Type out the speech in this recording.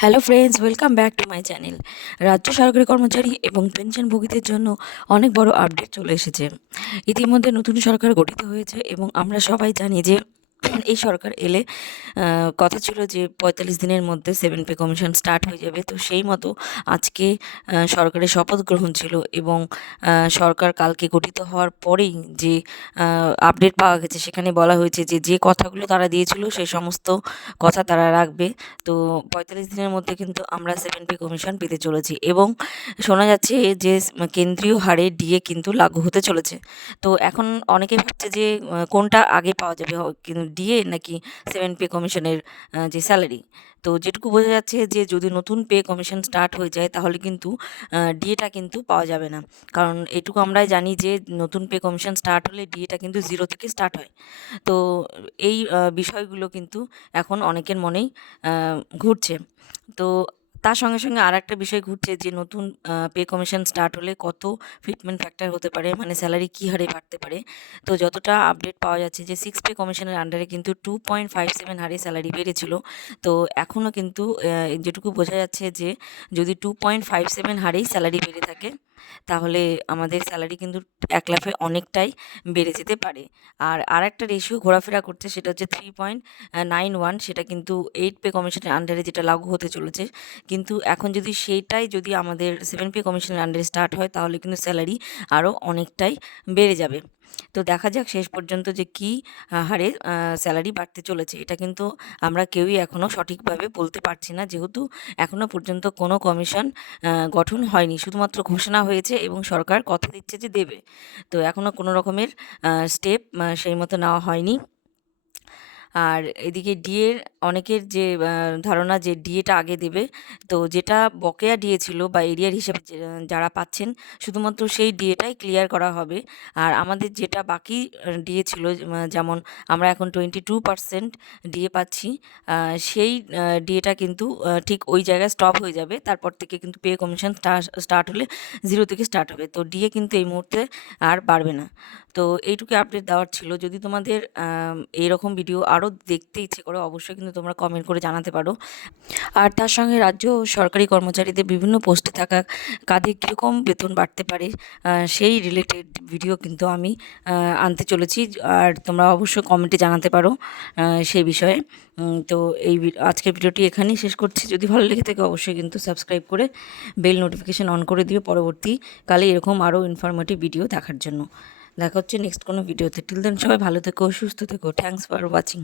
Hello friends, welcome back to my channel. রাজ্য সরকারি কর্মচারী এবং পেনশনভোগীদের জন্য অনেক বড় আপডেট চলে এসেছে। ইতিমধ্যে নতুন সরকার গঠিত হয়েছে এবং আমরা সবাই জানি যে এই সরকার এলে কথা ছিল যে ৪৫ দিনের মধ্যে 7 পে কমিশন স্টার্ট হয়ে যাবে। তো সেই মতো আজকে সরকারের শপথ গ্রহণ ছিল এবং সরকার কালকে গঠিত হওয়ার পরেই যে আপডেট পাওয়া গেছে সেখানে বলা হয়েছে যে যে কথাগুলো তারা দিয়েছিল সেই সমস্ত কথা তারা রাখবে। তো ৪৫ দিনের মধ্যে কিন্তু আমরা 7 পে কমিশন পেতে চলেছি এবং শোনা যাচ্ছে যে কেন্দ্রীয় হারে ডিএ কিন্তু লাগু হতে চলেছে। তো এখন অনেকে ভাবছে যে কোনটা আগে পাওয়া যাবে, ডিএ নাকি 7 পে কমিশনের যে স্যালারি। তো যেটুকু বোঝা যাচ্ছে যে যদি নতুন পে কমিশন স্টার্ট হয়ে যায় তাহলে কিন্তু ডিএটা কিন্তু পাওয়া যাবে না। কারণ এটুকু আমরাই জানি যে নতুন পে কমিশন স্টার্ট হলে ডিএটা কিন্তু 0 থেকে স্টার্ট হয়। তো এই বিষয়গুলো কিন্তু এখন অনেকের মনেই ঘুরছে। তো তার সঙ্গে, সঙ্গে আরেকটা বিষয় ঘুরছে যে নতুন পে কমিশন স্টার্ট হলে কত ফিটমেন্ট ফ্যাক্টর হতে পারে, মানে স্যালারি কী হারে বাড়তে পারে। তো যতটা আপডেট পাওয়া যাচ্ছে যে 6 পে কমিশনের আন্ডারে কিন্তু 2.57 হারে স্যালারি বেড়েছিল। তো এখনও কিন্তু যেটুকু বোঝা যাচ্ছে যে যদি 2.57 হারেই স্যালারি বেড়ে থাকে তাহলে আমাদের স্যালারি কিন্তু এক লাফে অনেকটাই বেড়ে যেতে পারে। আর আরেকটা রেশিও ঘোরাফেরা করছে, সেটা হচ্ছে 3.91, সেটা কিন্তু 8 পে কমিশনের আন্ডারে যেটা লাগু হতে চলেছে। কিন্তু এখন যদি সেইটাই যদি আমাদের 7 পে কমিশনের আন্ডারে স্টার্ট হয় তাহলে কিন্তু স্যালারি আরও অনেকটাই বেড়ে যাবে। তো দেখা যাক শেষ পর্যন্ত যে কী হারে স্যালারি বাড়তে চলেছে। এটা কিন্তু আমরা কেউই এখনও সঠিকভাবে বলতে পারছি না, যেহেতু এখনও পর্যন্ত কোনো কমিশন গঠন হয়নি। শুধুমাত্র ঘোষণা হয়েছে এবং সরকার কথা দিচ্ছে যে দেবে। তো এখনও কোনো রকমের স্টেপ সেই মতো নেওয়া হয়নি। আর এদিকে ডিএর অনেকের যে ধারণা যে ডিএটা আগে দেবে। তো যেটা বকেয়া ডিএ ছিল বা এরিয়ার হিসেবে যারা পাচ্ছেন শুধুমাত্র সেই ডিএটাই ক্লিয়ার করা হবে। আর আমাদের যেটা বাকি ডিএ ছিল, যেমন আমরা এখন 22% ডিএ পাচ্ছি, সেই ডিএটা কিন্তু ঠিক ওই জায়গায় স্টপ হয়ে যাবে। তারপর থেকে কিন্তু পে কমিশন স্টার্ট হলে 0 থেকে স্টার্ট হবে। তো ডিএ কিন্তু এই মুহূর্তে আর বাড়বে না। তো এইটুকু আপডেট দেওয়ার ছিল। যদি তোমাদের এইরকম ভিডিও আরও দেখতে ইচ্ছে করে অবশ্যই কিন্তু তোমরা কমেন্ট করে জানাতে পারো। আর তার সঙ্গে রাজ্য সরকারি কর্মচারীদের বিভিন্ন পোস্টে থাকা কাদের কীরকম বেতন বাড়তে পারে সেই রিলেটেড ভিডিও কিন্তু আমি আনতে চলেছি। আর তোমরা অবশ্যই কমেন্টে জানাতে পারো সেই বিষয়ে। তো আজকের ভিডিওটি এখানেই শেষ করছি। যদি ভালো লেগে থাকে অবশ্যই কিন্তু সাবস্ক্রাইব করে বেল নোটিফিকেশান অন করে দিও পরবর্তীকালে এরকম আরও ইনফরমেটিভ ভিডিও দেখার জন্য। দেখা হচ্ছে নেক্সট কোনো ভিডিওতে। টিল দেন সবাই ভালো থেকো, সুস্থ থেকো। Thanks for watching.